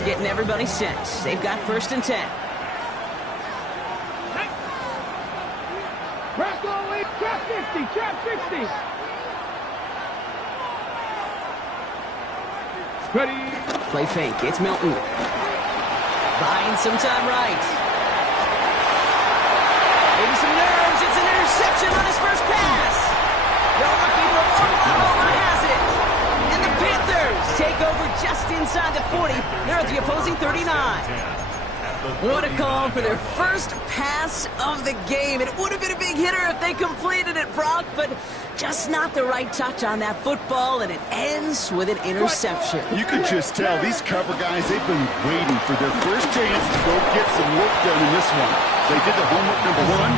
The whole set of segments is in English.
just getting everybody set. They've got 1st and 10. Press all the way, trap 50, trap 60. Ready. Play fake. It's Milton. Buying some time right. Maybe some nerves. It's an interception on his first pass. They're looking for Oklahoma has it. And the Panthers take over just inside the 40. They're at the opposing 39. What a call for their first pass of the game. It would have been a big hitter if they completed it, Brock, but just not the right touch on that football, and it ends with an interception. You could just tell these cover guys, they've been waiting for their first chance to go get some work done in this one. They did the homework, number one.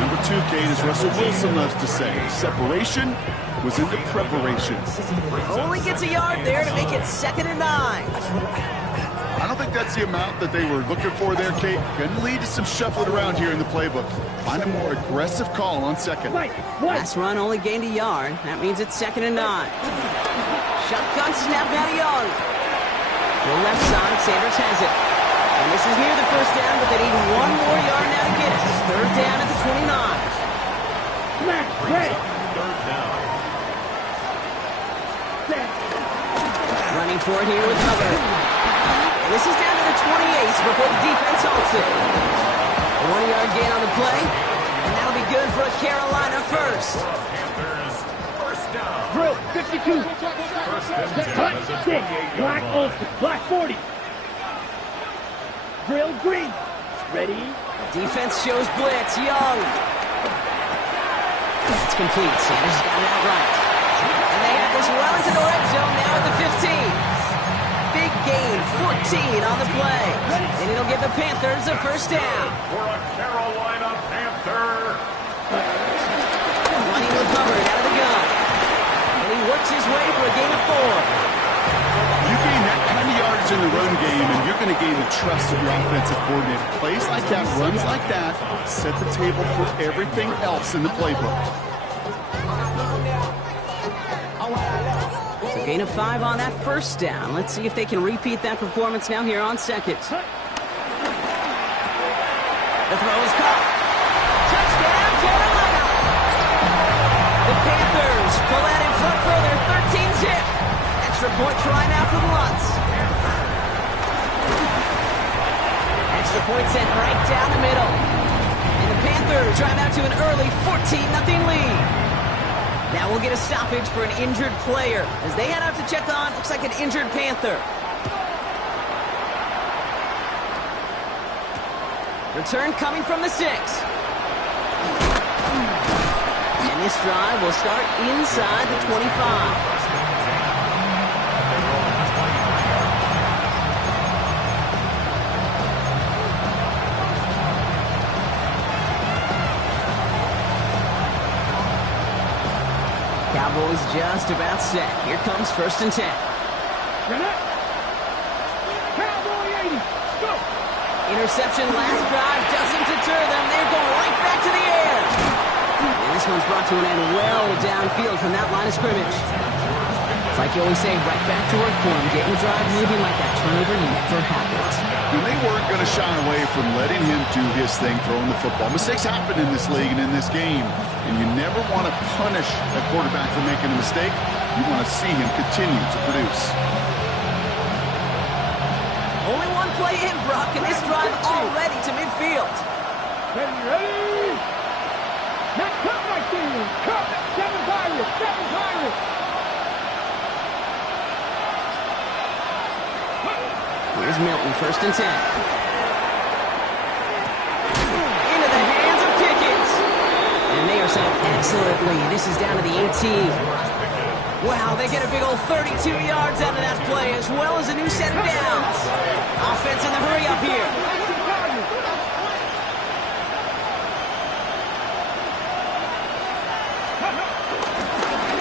Number two, Kate, as Russell Wilson loves to say, separation was in the preparation. Only gets a yard there to make it 2nd and 9. I don't think that's the amount that they were looking for there, Kate. Going to lead to some shuffling around here in the playbook. Find a more aggressive call on 2nd. Last run only gained a yard. That means it's 2nd and 9. Shotgun snap now to Young. The left side, Sanders has it. And this is near the 1st down, but they need 1 more yard now to get it. 3rd down at the 29. Ready. Running for it here with Hubbard. This is down to the 28 before the defense halts it. A 1-yard gain on the play, and that'll be good for a Carolina first. Drill, 52. Cut, stick, black Olsen, black 40. Drill, green. Ready. Defense shows blitz, Young. It's complete. Sanders has got it out right. And they have this well into the red zone now at the 15. Big gain, 14 on the play. And it'll give the Panthers a 1st down. For a Carolina Panther. Running with Hubbard out of the gun. And he works his way for a gain of 4. You gain that kind of yardage in the run game, and you're going to gain the trust of your offensive coordinator. Plays like that, runs like that, set the table for everything else in the playbook. So gain of 5 on that 1st down. Let's see if they can repeat that performance now here on 2nd. The throw is caught. Touchdown, Carolina! The Panthers pull out in front for their 13-zip. Extra point try now for the Lutz. Extra point sent right down the middle. And the Panthers drive out to an early 14-0 lead. Now we'll get a stoppage for an injured player as they head out to check on, looks like an injured Panther. Return coming from the 6. And this drive will start inside the 25. Cowboys just about set. Here comes 1st and 10. Cowboy 80. Go. Interception last drive doesn't deter them. They're going right back to the air. And this one's brought to an end well downfield from that line of scrimmage. It's like you always say, right back to work for him. Getting the drive moving like that turnover never happened. And they weren't going to shy away from letting him do his thing, throwing the football. Mistakes happen in this league and in this game. And you never want to punish a quarterback for making a mistake. You want to see him continue to produce. Only 1 play in, Brock, and this drive already to midfield. Ready. That cut right there. Cut. 7 Pirates. 7 Pirates. Here's Milton, 1st and 10. Into the hands of Pickens. And they are set up excellently. This is down to the 18. Wow, they get a big old 32 yards out of that play, as well as a new set of downs. Offense in the hurry up here.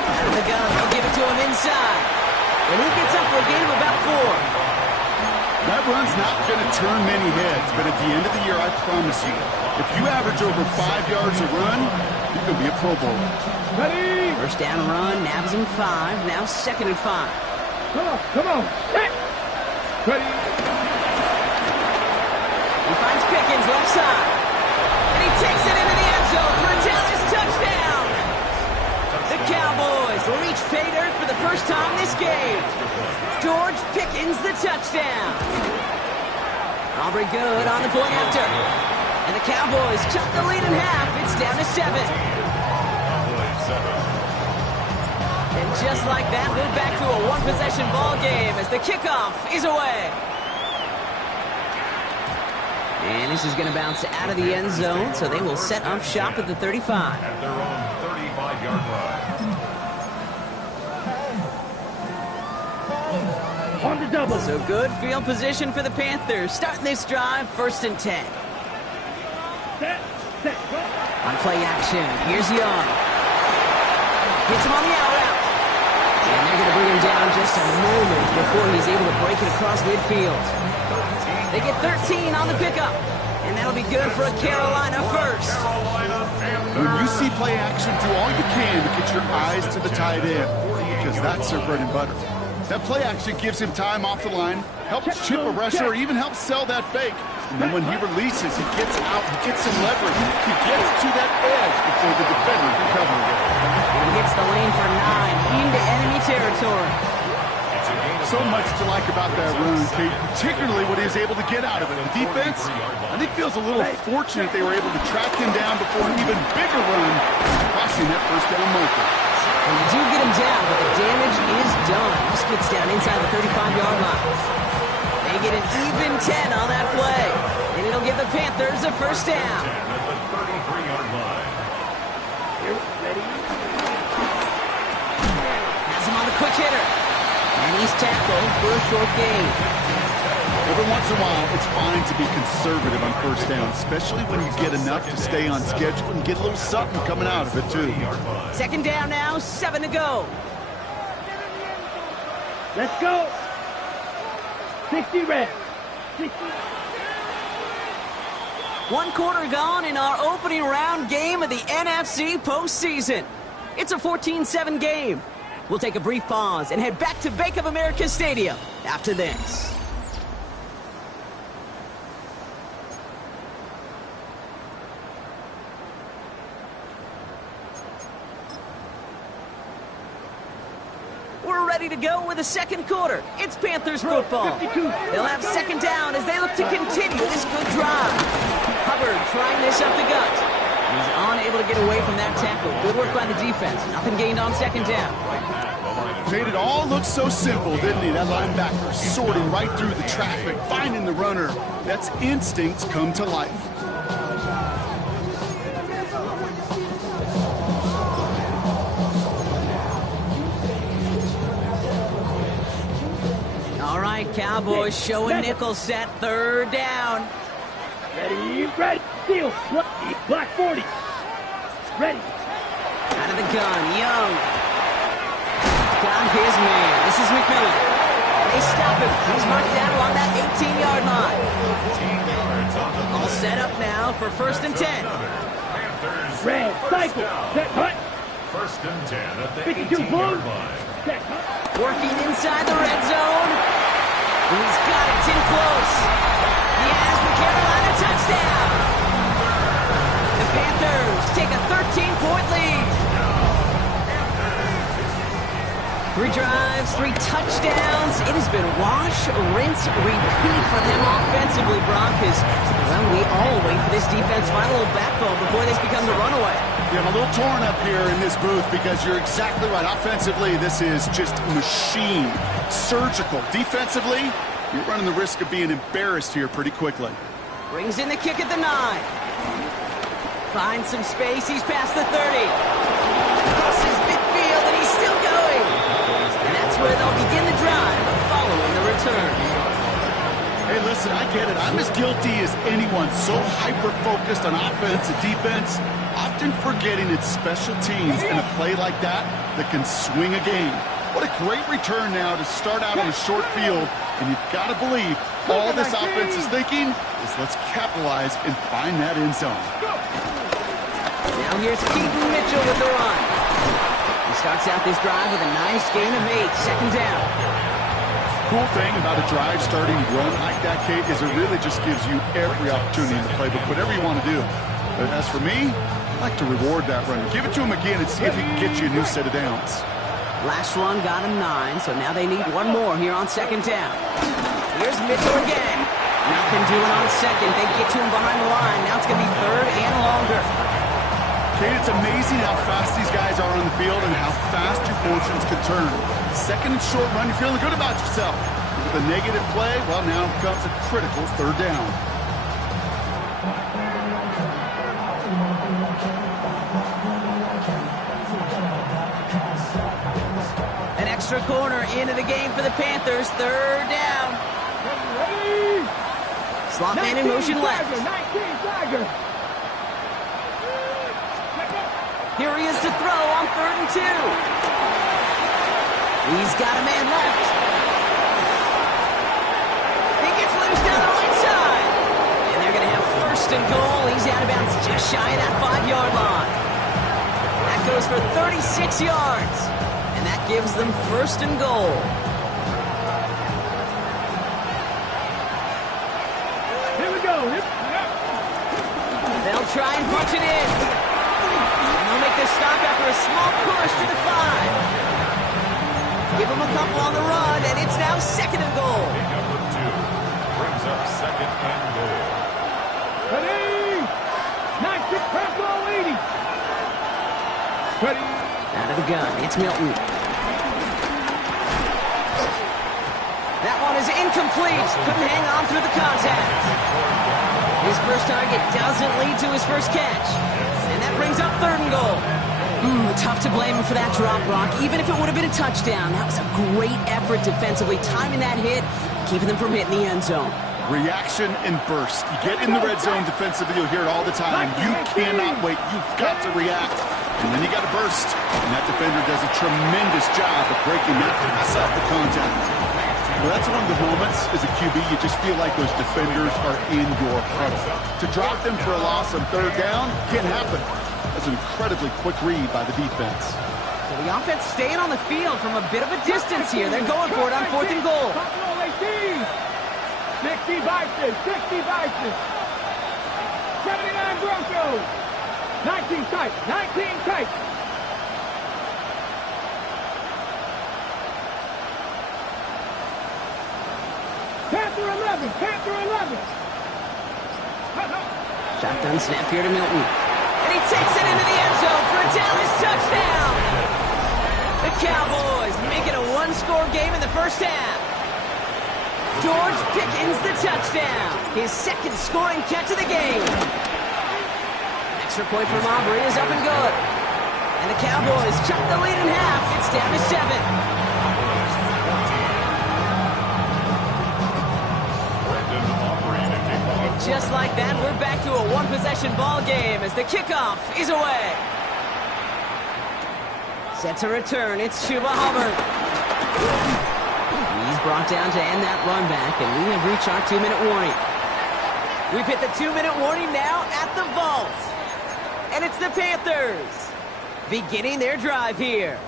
Out of the gun, they'll give it to him inside. And he gets up for a gain of about 4. That run's not going to turn many heads, but at the end of the year, I promise you, if you average over 5 yards a run, you're going to be a Pro Bowler. Ready. 1st down run, nabs him 5, now 2nd and 5. Come on. Hit. Ready. He finds Pickens left side. And he takes it into the end zone for a Dallas touchdown. The Cowboys reach pay dirt for the first time this game. George Pickens the touchdown. Aubrey good on the point after. And the Cowboys cut the lead in half. It's down to 7. And just like that, we're back to a one-possession ball game as the kickoff is away. And this is going to bounce out of the end zone, so they will set up shop at the 35. At their own 35-yard line. On the double. So good field position for the Panthers. Starting this drive, 1st and 10. Set. On play action, here's Young. Hits him on the out route. And they're going to bring him down just a moment before he's able to break it across midfield. They get 13 on the pickup. And that'll be good for a Carolina first. When you see play action, do all you can to get your eyes to the tight end, because that's their bread and butter. That play action gives him time off the line, helps chip a rusher, or even helps sell that fake. And then when he releases, he gets out, he gets some leverage. He gets to that edge before the defender can cover it. And he hits the lane for 9 into enemy territory. So much to like about that run, Kate, particularly what he was able to get out of it. The defense, I think, feels a little fortunate they were able to track him down before an even bigger run, crossing that first down marker. And they do get him down, but the damage is done. This gets down inside the 35-yard line. They get an even 10 on that play. And it'll give the Panthers a first down. At the 33-yard line. Has him on the quick hitter. And he's tackled for a short gain. Every once in a while, it's fine to be conservative on first down, especially when you get enough to stay on schedule and get a little something coming out of it, too. 2nd down now, 7 to go. Let's go. 60 red. 60. 1 quarter gone in our opening round game of the NFC postseason. It's a 14-7 game. We'll take a brief pause and head back to Bank of America Stadium after this. We're ready to go with the 2nd quarter. It's Panthers football. They'll have 2nd down as they look to continue this good drive. Hubbard trying this up the gut. He's unable to get away from that tackle. Good work by the defense. Nothing gained on 2nd down. Made it all look so simple, didn't he? That linebacker sorting right through the traffic, finding the runner. That's instincts come to life. All right, Cowboys showing nickel set, 3rd down. Ready. Steal. Black 40. Ready. Out of the gun, Young. Got his man. This is McMillan. And they stop him. He's marked down along that 18-yard line. All set up now for 1st and 10. Red. Cycle. Set. Cut. 1st and 10 at the 52 18-yard line. Set. Cut. Working inside the red zone. And he's got it. It's in close. He has the Carolina touchdown. The Panthers take a 13-point lead. 3 drives, 3 touchdowns. It has been wash, rinse, repeat for them offensively, Brock. Well, we all wait for this defense to find a little backbone before this becomes a runaway. Yeah, I'm a little torn up here in this booth because you're exactly right. Offensively, this is just machine, surgical. Defensively, you're running the risk of being embarrassed here pretty quickly. Brings in the kick at the 9. Finds some space. He's past the 30. Crosses midfield, and he's still going. And that's where they'll begin the drive following the return. Hey, listen, I get it. I'm as guilty as anyone. So hyper-focused on offense and defense, often forgetting it's special teams in a play like that can swing a game. What a great return now to start out on a short field. And you've got to believe all this offense is thinking is let's capitalize and find that end zone. Now here's Keaton Mitchell with the run. He starts out this drive with a nice gain of 8, 2nd down. cool thing about a drive starting run like that, Kate, is it really just gives you every opportunity in the playbook, whatever you want to do. But as for me, I like to reward that run. Give it to him again and see if he can get you a new set of downs. Last run got him 9, so now they need one more here on second down. Here's Mitchell again. Nothing doing on second. They get to him behind the line. Now it's going to be third and longer. Kate, it's amazing how fast these guys are on the field and how fast your fortunes can turn. Second and short run, you're feeling good about yourself. With a negative play, well, now comes a critical third down. An extra corner into the game for the Panthers. Third down. Ready? Slot man in motion left. 19 Tiger. Here he is to throw on 3rd and 2. He's got a man left. He gets loose down the right side. And they're going to have 1st and goal. He's out of bounds just shy of that 5-yard line. That goes for 36 yards. And that gives them 1st and goal. Here we go. They'll try and punch it in. And they'll make this stop after a small push to the 5. Give them a couple on the run, and it's now 2nd and goal. Number 2 brings up 2nd and goal. Ready? 9-6 Franco 80. Ready? Out of the gun, it's Milton. That one is incomplete. Couldn't hang on through the contact. His first target doesn't lead to his first catch. And that brings up 3rd and goal. Tough to blame him for that drop, Brock. Even if it would have been a touchdown, that was a great effort defensively, timing that hit, keeping them from hitting the end zone. Reaction and burst. You get in the red zone defensively, you'll hear it all the time. You cannot wait. You've got to react. And then you got to burst. And that defender does a tremendous job of breaking that pass up the contact. Well, that's one of the moments as a QB, you just feel like those defenders are in your huddle. To drop them for a loss on 3rd down can't happen. That's an incredibly quick read by the defense. So the offense staying on the field from a bit of a distance here. They're going for it on 4th and goal. 60 Vices, 60 Vices. 79 Broncos. 19 tight, 19 tight. Panther 11, Panther 11. Shotgun snap here to Milton. And he takes it into the end zone for a Dallas touchdown. The Cowboys make it a 1-score game in the first half. George Pickens the touchdown. His 2nd scoring catch of the game. Extra point from Aubrey is up and good. And the Cowboys chop the lead in half. It's down to 7. Just like that, we're back to a 1-possession ball game as the kickoff is away. Set to return, it's Chuba Hubbard. He's brought down to end that run back, and we have reached our 2-minute warning. We've hit the 2-minute warning now at the vault. And it's the Panthers beginning their drive here.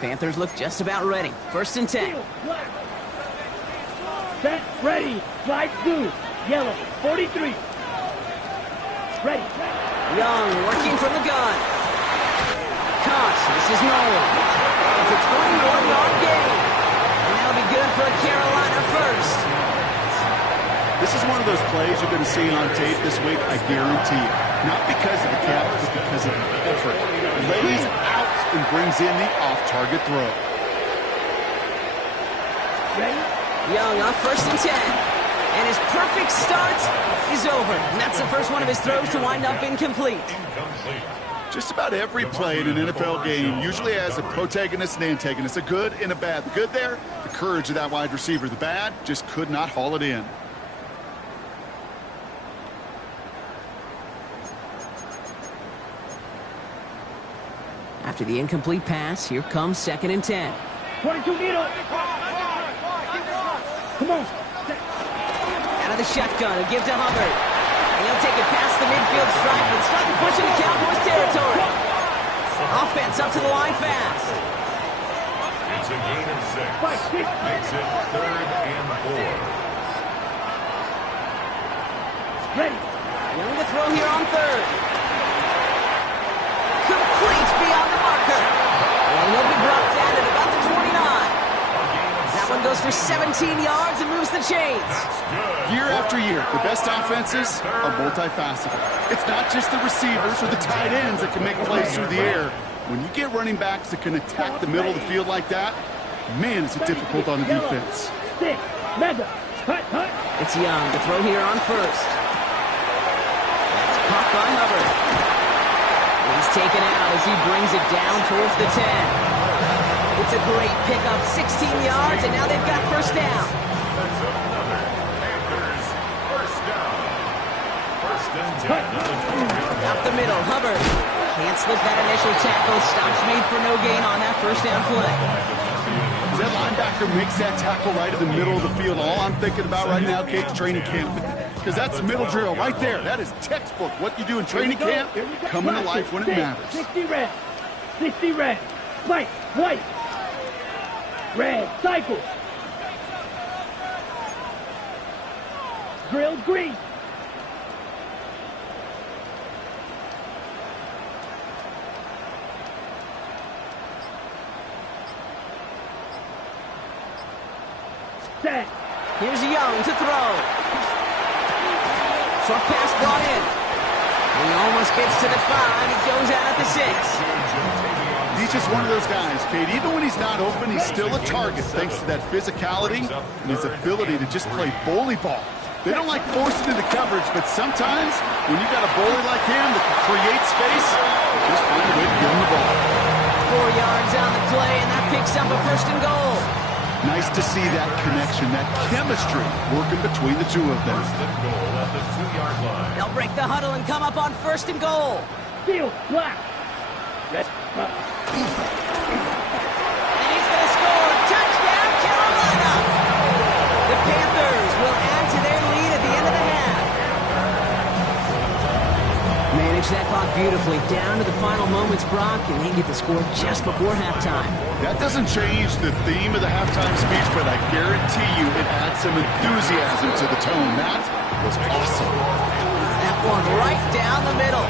Panthers look just about ready. 1st and 10. Set, ready. Slide 2. Yellow, 43. Ready. Young working from the gun. Caught. This is Nolan. It's a 21-yard gain. And that'll be good for a Carolina first. This is one of those plays you're going to see on tape this week, I guarantee you. Not because of the catch, but because of the effort. Lays out and brings in the off-target throw. Ready? Young on 1st and 10. And his perfect start is over. And that's the first one of his throws to wind up incomplete. Just about every play in an NFL game usually has a protagonist and antagonist, a good and a bad. The good there, the courage of that wide receiver. The bad, just could not haul it in. After the incomplete pass, here comes 2nd and 10. 22 needle. Come on. Out of the shotgun, a give to Hubbard. And he'll take it past the midfield stripe and start the pushing the Cowboys territory. Offense up to the line fast. It's a gain of 6. Makes it 3rd and 4. Ready. Young to throw here on 3rd. Complete beyond the marker. And he'll be brought down at about the 29. That one goes for 17 yards and moves the chains. Year after year, the best offenses are multifaceted. It's not just the receivers or the tight ends that can make plays through the air. When you get running backs that can attack the middle of the field like that, man, is it difficult on the defense. 6. Mega. Hut. It's Young to throw here on 1st. That's caught by Hubbard. He's taken out as he brings it down towards the 10. It's a great pickup, 16 yards, and now they've got 1st down. That's another Panthers 1st down. 1st and 10. Up the middle, Hubbard. Can't slip that initial tackle. Stops made for no gain on that 1st down play. As that linebacker makes that tackle right in the middle of the field, all I'm thinking about right now, Kate's training camp. Because that's middle drill right there. That is textbook. What you do in training camp, coming to life when it matters. 60 red. 60 red. White. White. Red. Cycle. Grill green. Set. Here's Young to throw. Short pass brought in. He almost gets to the 5. He goes out at the 6. He's just one of those guys, Kate. Even when he's not open, he's still a target thanks to that physicality and his ability to just play bully ball. They don't like forcing into coverage, but sometimes when you got a bully like him that can create space, just find a way to get him the ball. 4 yards on the play, and that picks up a 1st and goal. Nice to see that connection, that chemistry working between the two of them. 1st and goal at the 2-yard line. They'll break the huddle and come up on 1st and goal. Field. Black. Red. And he's going to score. Touchdown, Carolina. The Panthers will add to their lead at the end of the half. Manage that clock beautifully down to the final moments, Brock, and they get the score just before halftime. That doesn't change the theme of the halftime speech, but I guarantee you it adds some enthusiasm to the tone. That was awesome. That one right down the middle.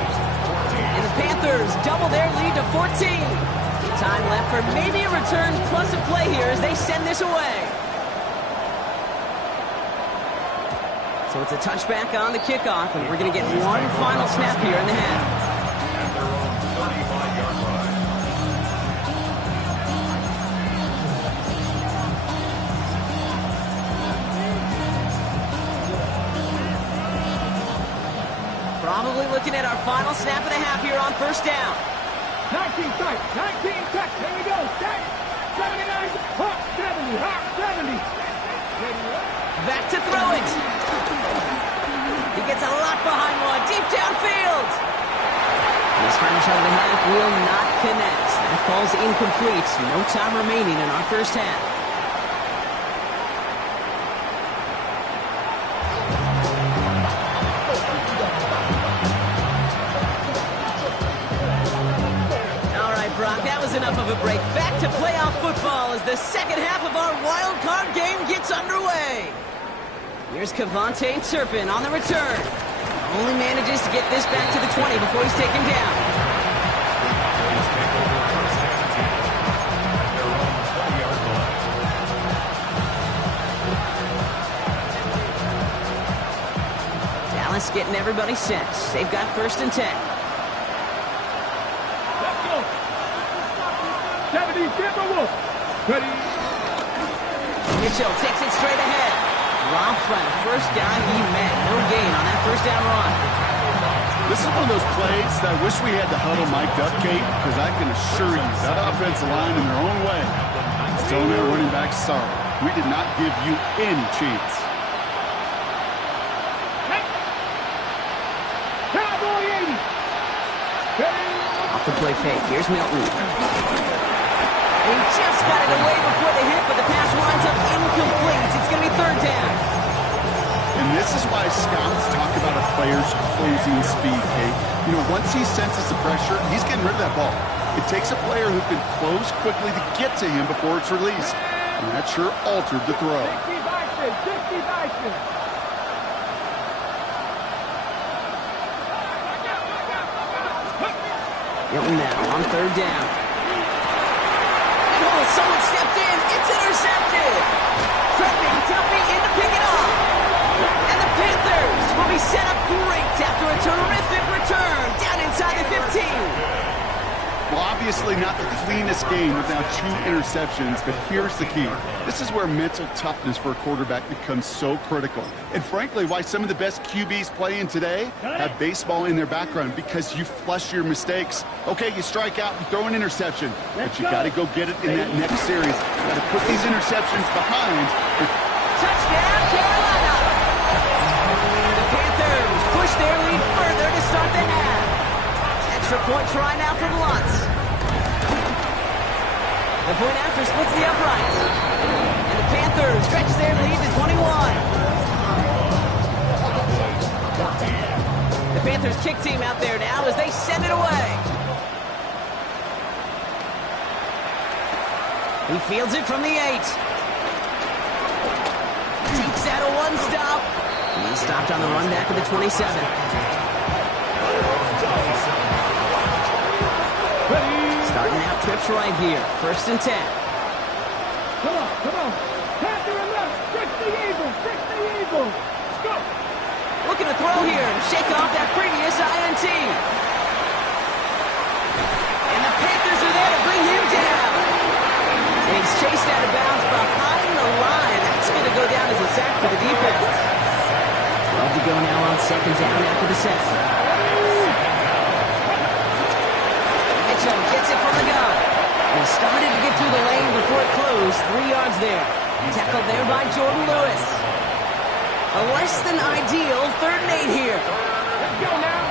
And the Panthers double their lead to 14. Time left for maybe a return plus a play here as they send this away. So it's a touchback on the kickoff, and we're going to get one final snap here in the half. At their own 35-yard line. Probably looking at our final snap and a half here on 1st down. 19 touch. 19 touch. Here we go. Set. 79. Hot 70. Hot 70. Back to throw it. He gets a lot behind one. Deep downfield. This final shot of the half will not connect. That falls incomplete. No time remaining in our 1st half. All right, Brock, that was enough of a break. Back to playoff football as the second half of our wild card game gets underway. Here's Kavontae Turpin on the return. Only manages to get this back to the 20 before he's taken down. Dallas getting everybody set. They've got 1st and 10. Let's go. 70. Timberwolf. Ready. Mitchell takes it straight ahead. Drops by the first guy he met. No gain on that 1st down run. This is one of those plays that I wish we had the huddle mic'd up, Kate, because I can assure you that offensive line in their own way is telling their running back, sorry, we did not give you any chance. Cowboy 80. Off the play fake. Here's Milton. And he just got it away before the hit, but the pass winds up incomplete. It's going to be 3rd down. And this is why scouts talk about a player's closing speed, Kate. You know, once he senses the pressure, he's getting rid of that ball. It takes a player who can close quickly to get to him before it's released. And that sure altered the throw. 60 Bison. Hilton now on third down. Oh, someone stepped in. It's intercepted. Prepping Tuffy in to pick it off. And the Panthers will be set up great after a terrific return down inside the 15. Well, obviously not the cleanest game without 2 interceptions, but here's the key. This is where mental toughness for a quarterback becomes so critical. And frankly, why some of the best QBs playing today have baseball in their background, because you flush your mistakes. Okay, you strike out and throw an interception, but you got to go get it in that next series. You got to put these interceptions behind. Touchdown, Carolina! The Panthers push their lead further to start the half. Extra point try now from Lutz. The point after splits the uprights. And the Panthers stretch their lead to 21. The Panthers kick team out there now as they send it away. He fields it from the 8. Takes out a one-stop. He's stopped on the run back of the 27. Starting out trips right here. 1st and 10. Come on. Panther and left. Fix the Eagles. Go. Looking to throw here and shake off that previous INT. And the Panthers are there to bring him down. And he's chased out of bounds behind the line. That's going to go down as a sack for the defense. 12 to go now on 2nd down after the sack. Mitchell gets it from the gun. He started to get through the lane before it closed. 3 yards there. Tackled there by Jordan Lewis. A less than ideal 3rd and 8 here. Let's go now.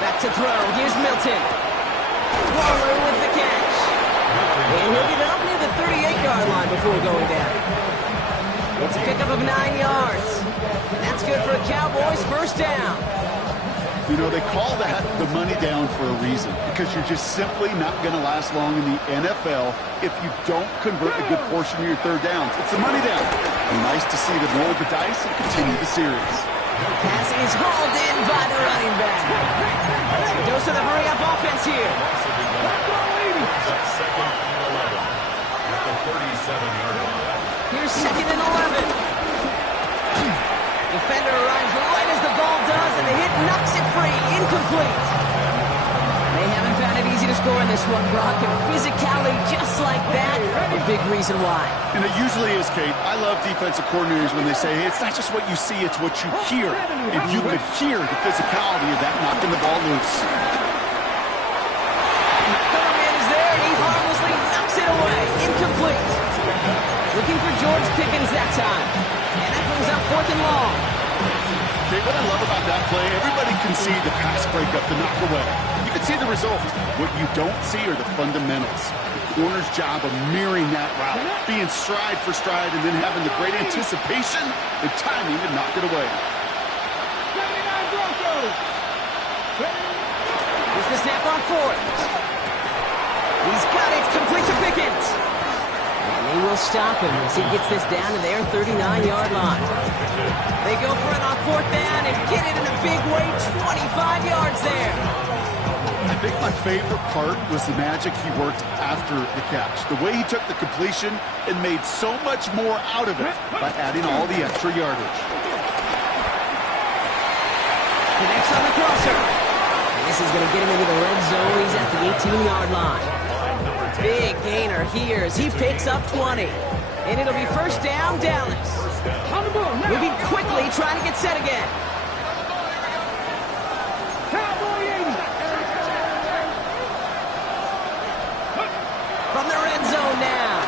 Back to throw. Here's Milton. Waller with the catch. And he'll get up near the 38-yard line before going down. It's a pickup of 9 yards. And that's good for a Cowboys 1st down. You know, they call that the money down for a reason, because you're just simply not going to last long in the NFL if you don't convert a good portion of your 3rd downs. It's the money down. And nice to see them roll the dice and continue the series. Pass is hauled in by the running back. Dose of the hurry-up offense here. Here's 2nd and 11. Defender arrives right as the ball does, and the hit knocks it free. Incomplete. They haven't found it easy to score in this one, Brock, and physicality just like that, a big reason why. And it usually is, Kate. I love defensive coordinators when they say, hey, it's not just what you see, it's what you hear. And you could hear the physicality of that knocking the ball loose. Thurman is there, and he harmlessly knocks it away. Incomplete. Looking for George Pickens that time. And that brings up 4th and long. Okay, what I love about that play, everybody can see the pass breakup, the knock away. You can see the result. What you don't see are the fundamentals. The corner's job of mirroring that route, being stride for stride, and then having the great anticipation and timing to knock it away. 79 Broncos. Here's the snap on 4th. He's got it, complete to Pickens. And they will stop him as he gets this down to their 39-yard line. They go for it on 4th down and get it in a big way, 25 yards there. I think my favorite part was the magic he worked after the catch. The way he took the completion and made so much more out of it by adding all the extra yardage. Connects on the crosser. And this is going to get him into the red zone. He's at the 18-yard line. Big gainer here as he picks up 20. And it'll be 1st down, Dallas. Moving quickly, trying to get set again. From the red zone now.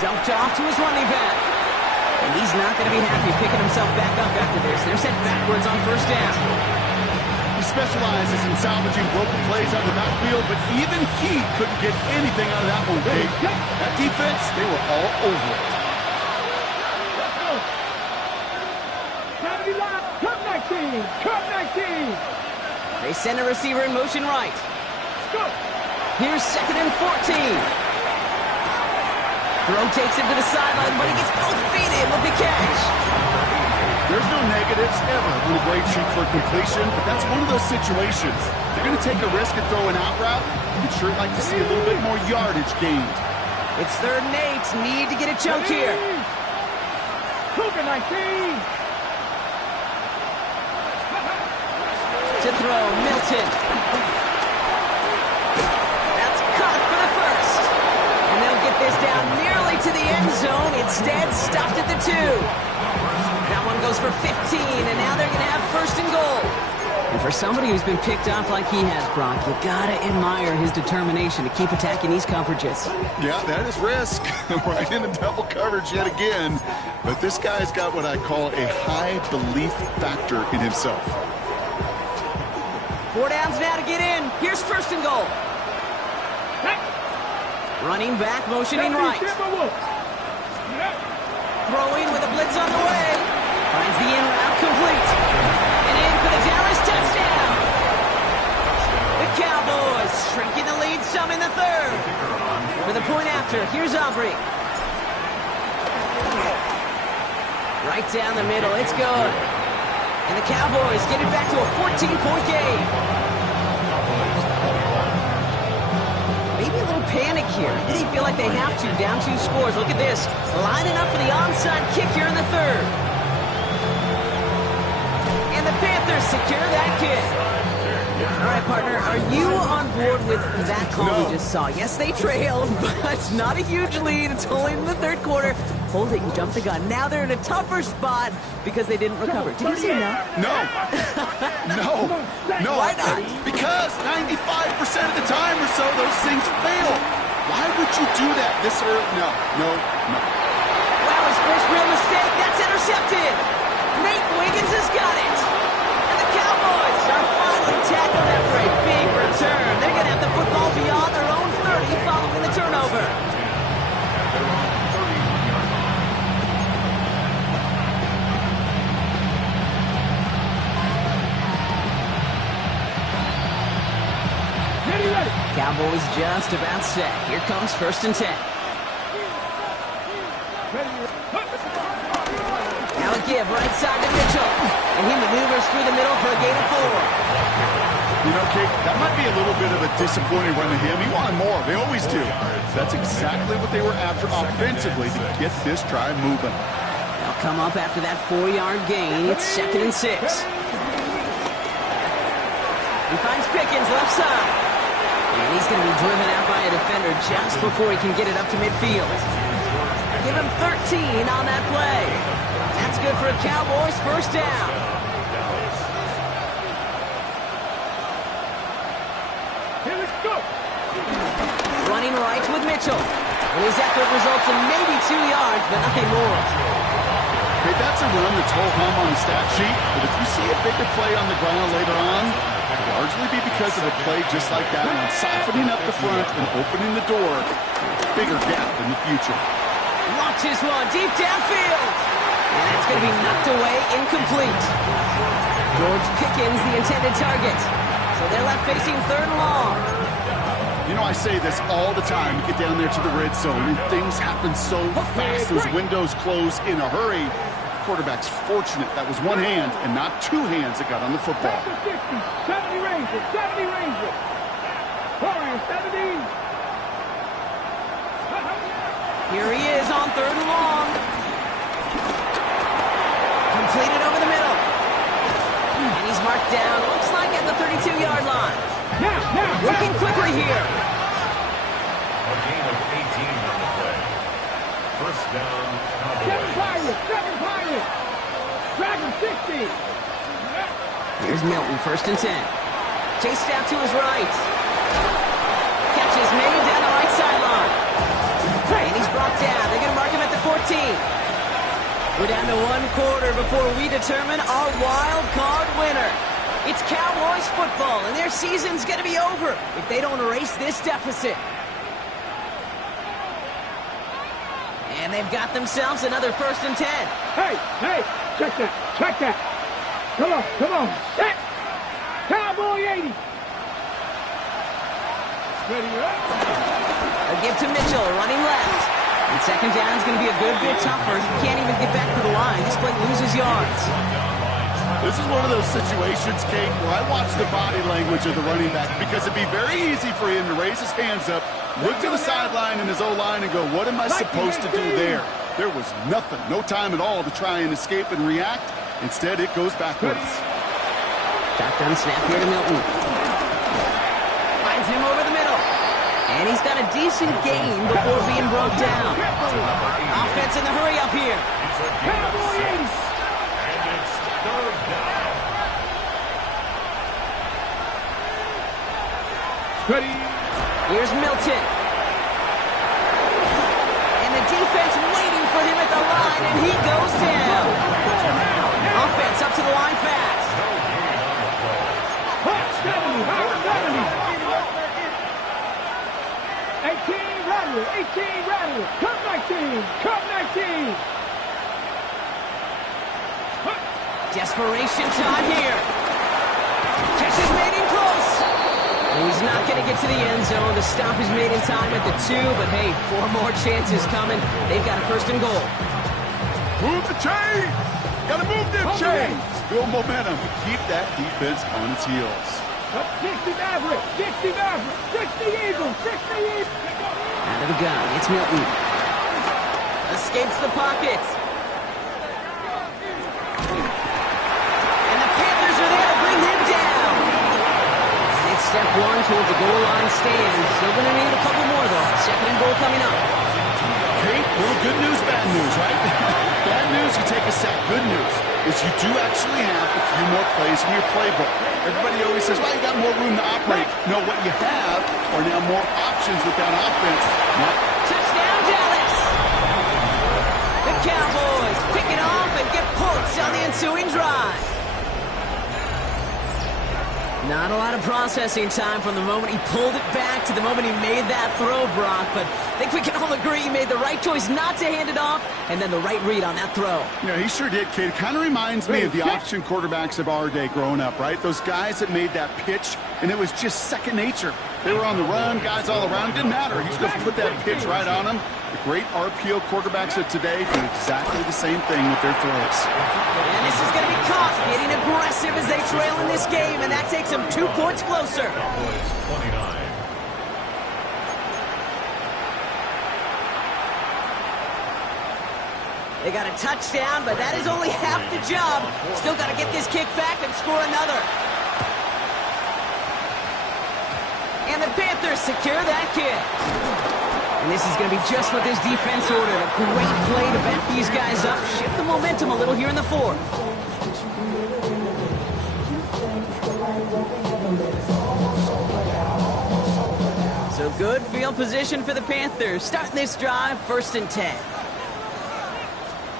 Dumped off to his running back. And he's not going to be happy picking himself back up after this. They're sent backwards on 1st down. You specializes in salvaging broken plays out of the backfield, but even he couldn't get anything out of that one, Dave. That defense, they were all over it. Cut 19! Cut 19! They send a receiver in motion right. Go! Here's 2nd and 14. Throw takes him to the sideline, but he gets both feet in with the catch. There's no negatives ever when a great shoot for completion, but that's one of those situations. If you're going to take a risk and throw an out route, you'd sure like to see a little bit more yardage gained. It's 3rd and 8. Need to get a chunk here. Cougar 19! To throw, Milton. That's caught for the first. And they'll get this down nearly to the end zone. Instead, stopped at the 2. That one goes for 15, and now they're going to have 1st and goal. And for somebody who's been picked off like he has, Brock, you got to admire his determination to keep attacking these coverages. Yeah, that is risk. Right into double coverage yet again. But this guy's got what I call a high belief factor in himself. 4 downs now to get in. Here's 1st and goal. Running back, motioning right. Throwing with a blitz on the way. Finds the in route complete. And in for the Dallas touchdown. The Cowboys shrinking the lead some in the 3rd. For the point after, here's Aubrey. Right down the middle, it's good. And the Cowboys get it back to a 14-point game. Maybe a little panic here. Maybe they feel like they have to. Down 2 scores. Look at this. Lining up for the onside kick here in the 3rd. And the Panthers secure that kick. All right, partner, are you on board with that call we just saw? Yes, they trailed, but not a huge lead. It's only in the 3rd quarter. Hold it, you jumped the gun. Now they're in a tougher spot because they didn't recover. Did you say no? No. Why not? Because 95% of the time or so, those things fail. Why would you do that this early? No. Wow, his first real mistake. That's intercepted. Nate Wiggins has got it. And the Cowboys are finally tackled after a big return. They're going to have the football beyond their own 30 following the turnover. Cowboys just about set. Here comes 1st and 10. Now a give right side to Mitchell. And he maneuvers through the middle for a gain of 4. You know, Kate, that might be a little bit of a disappointing run to him. He wanted more. They always do. That's exactly what they were after offensively to get this drive moving. They'll come up after that 4-yard gain. It's 2nd and 6. He finds Pickens left side. And he's going to be driven out by a defender just before he can get it up to midfield. Give him 13 on that play. That's good for a Cowboys 1st down. Here we go. Running right with Mitchell. And his effort results in maybe 2 yards, but nothing more. Okay, that's a run that's ho-hum on the stat sheet, but if you see a bigger play on the ground later on, it'll largely be because of a play just like that one, softening up the front and opening the door, bigger gap in the future. Launches one deep downfield. And that's going to be knocked away, incomplete. George Pickens, the intended target. So they're left facing 3rd and long. You know, I say this all the time. You get down there to the red zone, and things happen so fast. Those windows close in a hurry. Quarterback's fortunate that was one hand and not 2 hands that got on the football. 60, 70 Rangers, 70 Rangers. Warriors, 70. Here he is on 3rd and long. Completed over the middle. And he's marked down, looks like at the 32-yard line. Working quickly here. A gain of 18 on the play. 1st down, Cowboys. 7 Pirates. Dragon 60. Here's Milton, 1st and 10. Chased out to his right. Catch is made down the right sideline. And he's brought down. They're going to mark him at the 14. We're down to 1 quarter before we determine our wild card winner. It's Cowboys football, and their season's going to be over if they don't erase this deficit. And they've got themselves another 1st and 10. Hey, check that. Come on, set. Cowboy 80. Ready up. A give to Mitchell, running left. And 2nd down is going to be a good bit tougher. He can't even get back to the line. This play loses yards. This is one of those situations, Kate, where I watch the body language of the running back because it'd be very easy for him to raise his hands up, look to the sideline in his O-line and go, what am I supposed to do there? There was nothing, no time at all to try and escape and react. Instead, it goes backwards. Shotgun snap here to Milton. Finds him over the middle. And he's got a decent gain before being brought down. Offense in the hurry up here. Cowboy 80. Ready. Here's Milton. And the defense waiting for him at the line, and he goes down. Offense up to the line fast. 18 Rattler. Come 19. Desperation time here. Catch is made in close. And he's not going to get to the end zone. The stop is made in time at the 2, but hey, 4 more chances coming. They've got a 1st and goal. Move the chains! Gotta move them chains! Build momentum. Keep that defense on its heels. 60 Maverick. 60 Eagles. Out of the gun, it's Milton. Escapes the pocket. And the Panthers are there to bring him down. And it's step 1 towards the goal line stand. Still going to need a couple more, though. 2nd and goal coming up. Kate, little good news, bad news, right? Bad news, you take a sack. Good news is you do actually have a few more plays in your playbook. Everybody always says, well, you got more room to operate. No, what you have are now more options with that offense. Touchdown, Dallas! The Cowboys pick it off and get points on the ensuing drive. Not a lot of processing time from the moment he pulled it back to the moment he made that throw, Brock, but I think we can all agree he made the right choice not to hand it off, and then the right read on that throw. Yeah, he sure did, kid. It kind of reminds me of the option quarterbacks of our day growing up, right? Those guys that made that pitch, and it was just second nature. They were on the run, guys all around. Didn't matter. He's going to put that pitch right on them. The great RPO quarterbacks of today do exactly the same thing with their throws. And this is going to be caught, getting aggressive as they trail in this game, and that takes them 2 points closer. Cowboys 29. They got a touchdown, but that is only half the job. Still got to get this kick back and score another. And the Panthers secure that kick. And this is going to be just what this defense ordered. A great play to back these guys up. Shift the momentum a little here in the 4th. So good field position for the Panthers. Starting this drive, 1st and 10.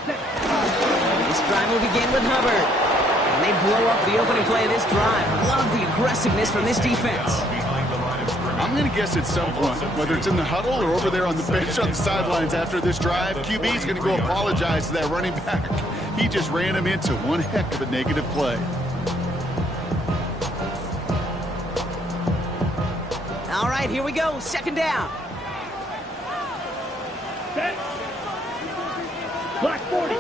This drive will begin with Hubbard. And they blow up the opening play of this drive. Love the aggressiveness from this defense. I'm going to guess at some point, whether it's in the huddle or over there on the bench on the sidelines after this drive, QB's going to go apologize to that running back. He just ran him into one heck of a negative play. All right, here we go. 2nd down. Set. Black 40.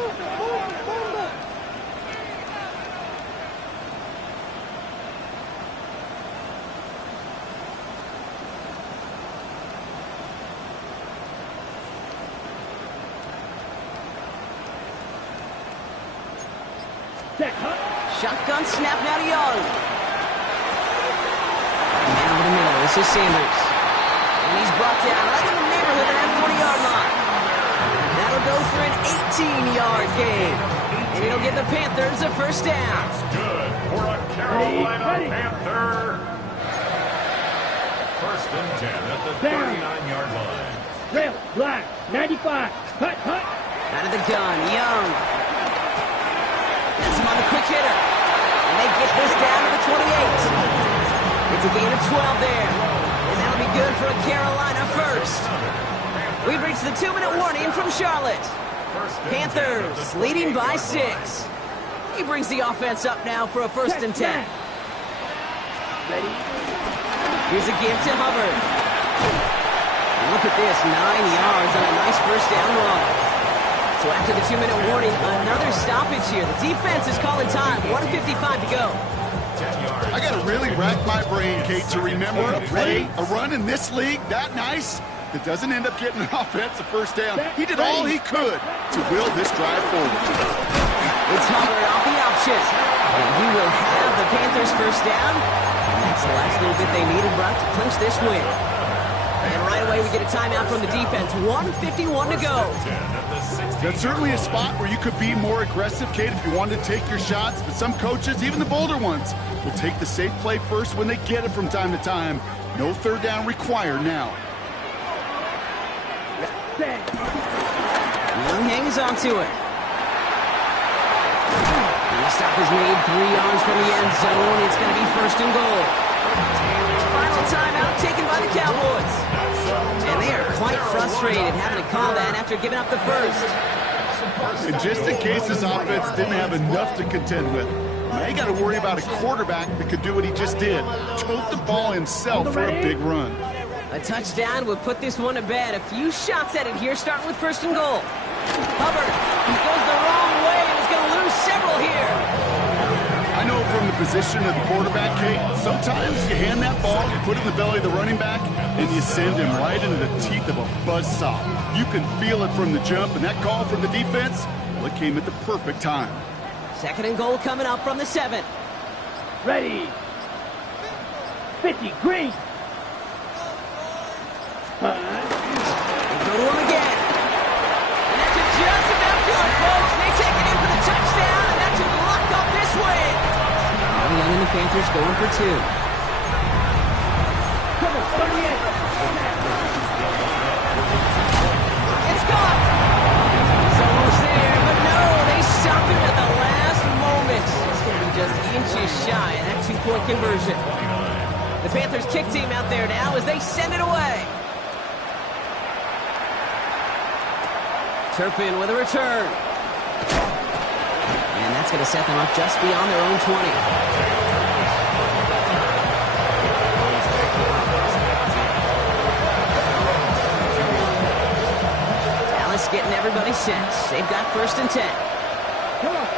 Shotgun snap now to Young. And down the middle, this is Sanders. And he's brought down right in the neighborhood of that 40-yard line. That'll go for an 18-yard gain. And it'll give the Panthers a 1st down. Good for a Carolina Panther. 1st and 10 at the 39-yard line. Rail, black, 95. Hut. Out of the gun, Young. That's him on the quick hitter. And they get this down to the 28. It's a gain of 12 there. And that'll be good for a Carolina first. We've reached the 2-minute warning from Charlotte. Panthers leading by 6. He brings the offense up now for a 1st and 10. Here's a give to Hubbard. And look at this, 9 yards on a nice 1st down run. So after the 2-minute warning, another stoppage here. The defense is calling time. 1:55 to go. I got to really rack my brain, Kate, to remember a play, a run in this league that nice that doesn't end up getting an offensive 1st down. He did all he could to will this drive forward. It's Hubbard off the option. And he will have the Panthers 1st down. And that's the last little bit they needed, Brock, to clinch this win. And right away we get a timeout from the defense. 1:51 to go. That's certainly a spot where you could be more aggressive, Kate, if you wanted to take your shots. But some coaches, even the bolder ones, will take the safe play first when they get it from time to time. No 3rd down required now. Young hangs on to it. And the stop is made 3 yards from the end zone. It's going to be 1st and goal. Final timeout taken by the Cowboys. And they are quite frustrated having to call that after giving up the 1st. And just in case this offense didn't have enough to contend with, now you got to worry about a quarterback that could do what he just did. Tote the ball himself for a big run. A touchdown would put this one to bed. A few shots at it here, starting with 1st and goal. Hubbard, he goes the wrong way and is going to lose several here. I know from the position of the quarterback, Kate, sometimes you hand that ball, you put it in the belly of the running back, and you send him right into the teeth of a buzzsaw. You can feel it from the jump, and that call from the defense, well, it came at the perfect time. 2nd and goal coming up from the 7. Ready. 50, green. They go to him again. And that's just about good, folks. They take it in for the touchdown, and that should lock up this win. Young and the Panthers going for 2. Come on, 38. It's caught. It's almost there, but no, they stop him at the last moment. It's going to be just inches shy of that 2-point conversion. The Panthers kick team out there now as they send it away. Turpin with a return. And that's going to set them up just beyond their own 20. Dallas getting everybody set. They've got 1st and 10. Come on.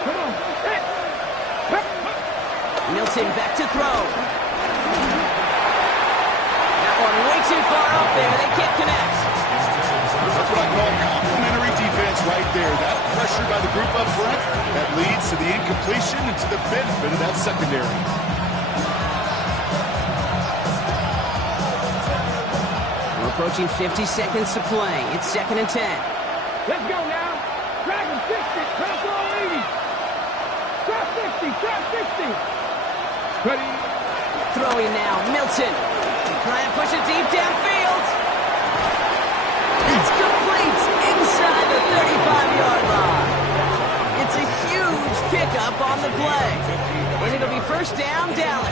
Milton back to throw. That one way too far up there. They can't connect. That's what I call complimentary defense right there. That pressure by the group up front, that leads to the incompletion and to the benefit of that secondary. We're approaching 50 seconds to play. It's 2nd and 10. Let's go now. Dragon 60, cross all 80. Cross 60. Ready. Throwing now, Milton. Try and push it deep downfield. It's complete inside the 35-yard line. It's a huge pickup on the play. And it'll be 1st down, Dallas.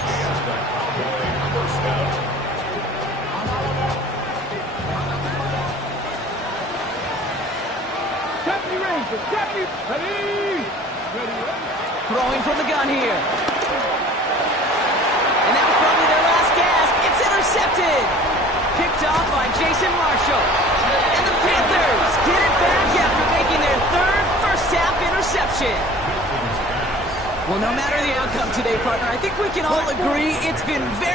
Ready. Throwing from the gun here. And that was probably their last gasp. It's intercepted. Picked off by Jason Marshall. And the Panthers get it back after making their 3rd first-half interception. Well, no matter the outcome today, partner, I think we can all agree it's been very